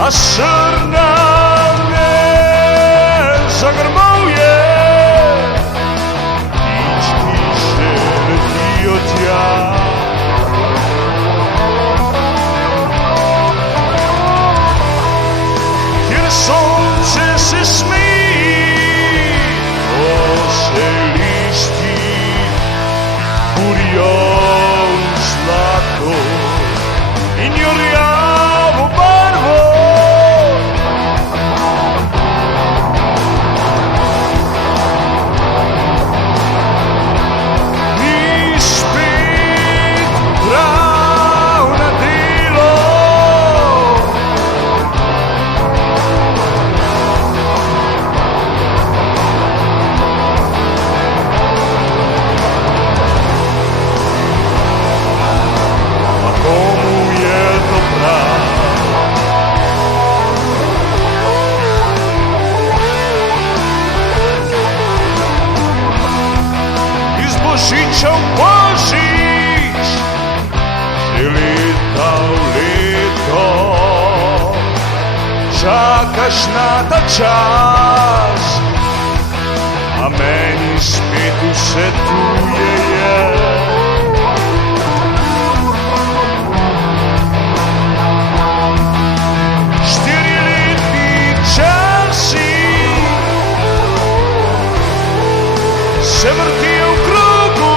a srna me zagrmuje, nič tiše letio tja. Kjer sonce se smeji, se listi burijo v zlato in jurjavo barvo. Ni spet prav na delo, a komu je to prav? Iz božiča v božič, že leta v leto, čakaš na ta čas, a meni spet vse tuje je. Štiriletni časi se vrtijo v krogu,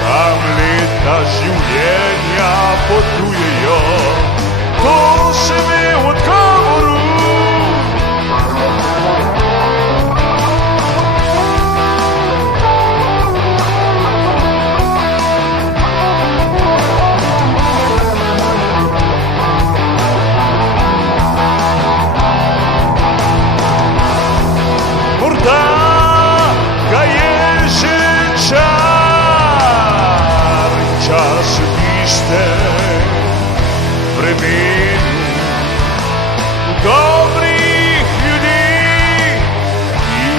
tam leta življenja potujejo, to se ve v odgovoru. Morda ga je že čar in čas tiste vremenu dobrih ljudi, ki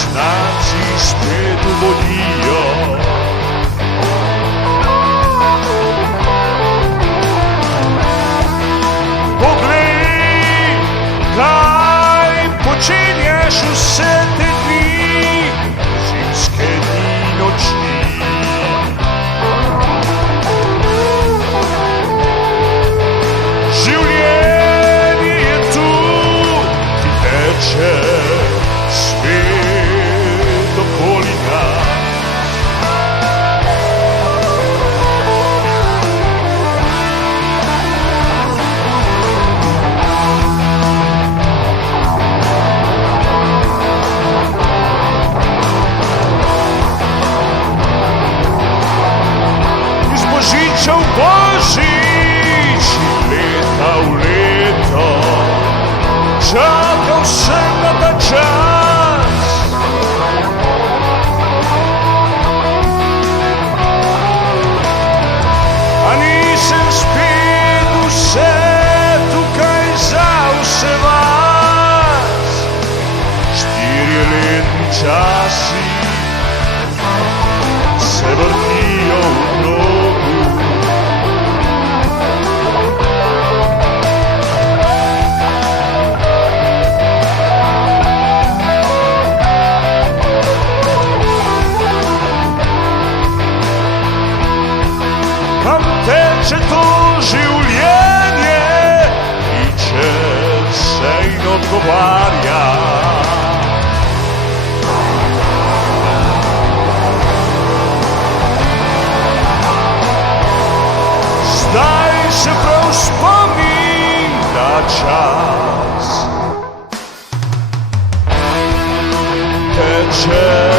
znanci spet vodijo. Poglej, kaj počenješ vse te dni, zimske dni noči. Življenje je tu, ki teče svet okoli nas. Iz božiča v božič, leta v leto, čakal sem na ta čas. A nisem spet vse tukaj za vse vas. Štiriletni časi se vrtijo v krogu, kam teče to življenje, kliče se in odgovarja. Zdaj se prav spomnim ta čas, teče